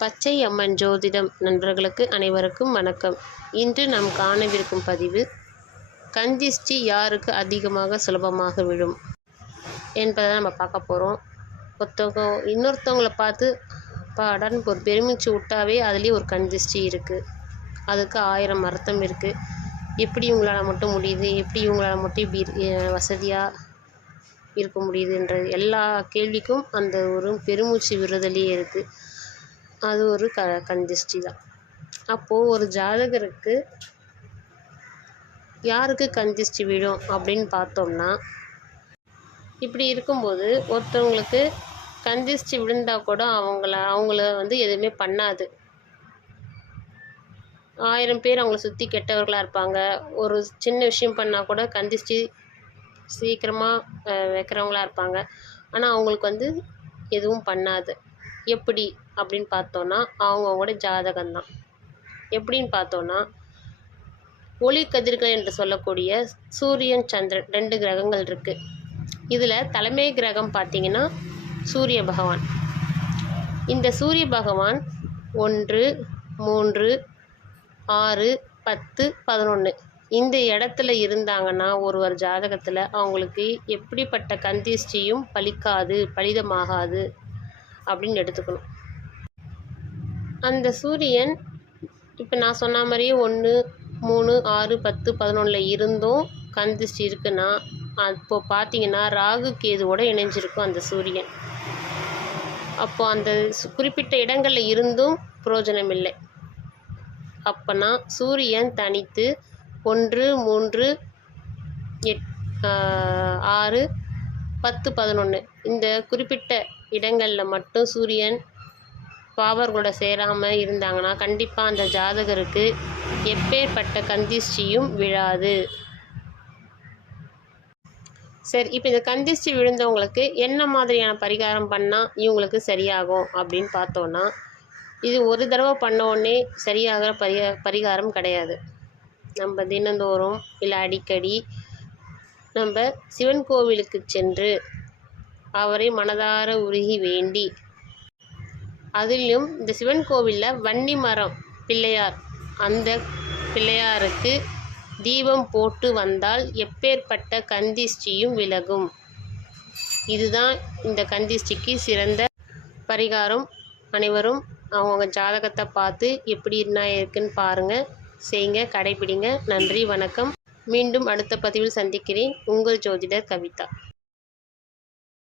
பச்சை அம்மன் ஜோதிடம் நண்பர்களுக்கு அனைவருக்கும் வணக்கம். இன்று நாம் காணவிருக்கும் பதிவு, கந்திஷ்டி யாருக்கு அதிகமாக சுலபமாக விழும் என்பதை நம்ம பார்க்க போகிறோம். இன்னொருத்தவங்களை பார்த்து பாடான்னு ஒரு பெருமிச்சு விட்டாவே அதுலேயே ஒரு கந்திஷ்டி இருக்குது. அதுக்கு 1000 அர்த்தம் இருக்குது. எப்படி இவங்களால் மட்டும் முடியுது, எப்படி இவங்களால் மட்டும் இப்படி வசதியாக இருக்க முடியுதுன்ற எல்லா கேள்விக்கும் அந்த ஒரு பெருமூச்சு விடுறதுலேயே இருக்குது. அது ஒரு கந்திஷ்டி தான். அப்போது ஒரு ஜாதகருக்கு யாருக்கு கந்திஷ்டி விழும் அப்படின்னு பார்த்தோம்னா, இப்படி இருக்கும்போது ஒருத்தவங்களுக்கு கந்திஷ்டி விழுந்தால் கூட அவங்கள எதுவுமே பண்ணாது. 1000 பேர் அவங்கள சுற்றி கெட்டவர்களாக இருப்பாங்க. ஒரு சின்ன விஷயம் பண்ணால் கூட கந்திஷ்டி சீக்கிரமாக வைக்கிறவங்களா இருப்பாங்க. ஆனால் அவங்களுக்கு எதுவும் பண்ணாது. எப்படி அப்படின்னு பார்த்தோன்னா, அவங்கவுங்களோட ஜாதகம்தான். எப்படின்னு பார்த்தோன்னா, ஒளிக்கதிர்கள் என்று சொல்லக்கூடிய சூரியன், சந்திரன் 2 கிரகங்கள் இருக்குது. இதில் தலைமை கிரகம் பார்த்திங்கன்னா சூரிய பகவான். இந்த சூரிய பகவான் 1, 3, 6, 10, 11 இந்த இடத்துல இருந்தாங்கன்னா ஒருவர் ஜாதகத்தில் அவங்களுக்கு எப்படிப்பட்ட கந்திஷ்டியும் பலிக்காது, பலிதமாகாது அப்படின்னு எடுத்துக்கணும். அந்த சூரியன் இப்போ நான் சொன்ன மாதிரியே 1, 3, 6, 10, 11 இருந்தும் கந்திஷ்டி இருக்குன்னா, அப்போ பார்த்தீங்கன்னா ராகு கேதுவோட இணைஞ்சிருக்கும் அந்த சூரியன். அப்போது அந்த குறிப்பிட்ட இடங்களில் இருந்தும் பிரயோஜனம் இல்லை. அப்போனா சூரியன் தனித்து 1, 3, 6, 10, 11 இந்த குறிப்பிட்ட இடங்களில் மட்டும் சூரியன் பாவர்களோட சேராமல் இருந்தாங்கன்னா கண்டிப்பாக அந்த ஜாதகருக்கு எப்பேற்பட்ட கந்திஷ்டியும் விழாது. சரி, இப்போ இந்த கந்திஷ்டி விழுந்தவங்களுக்கு என்ன மாதிரியான பரிகாரம் பண்ணால் இவங்களுக்கு சரியாகும் அப்படின்னு பார்த்தோன்னா, இது ஒரு தடவை பண்ண உடனே சரியாகிற பரிகாரம் கிடையாது. நம்ம தினந்தோறும் இல்லை அடிக்கடி நம்ம சிவன் கோவிலுக்கு சென்று அவரை மனதார உருகி வேண்டி, அதிலும் இந்த சிவன் கோவிலில் வன்னி மரம் பிள்ளையார், அந்த பிள்ளையாருக்கு தீபம் போட்டு வந்தால் எப்பேற்பட்ட கந்திஷ்டியும் விலகும். இதுதான் இந்த கந்திஷ்டிக்கு சிறந்த பரிகாரம். அனைவரும் அவங்க ஜாதகத்தை பார்த்து எப்படி இருக்குன்னு பாருங்கள், செய்யுங்க, கடைபிடிங்க. நன்றி, வணக்கம். மீண்டும் அடுத்த பதிவில் சந்திக்கிறேன். உங்கள் ஜோதிடர் கவிதா.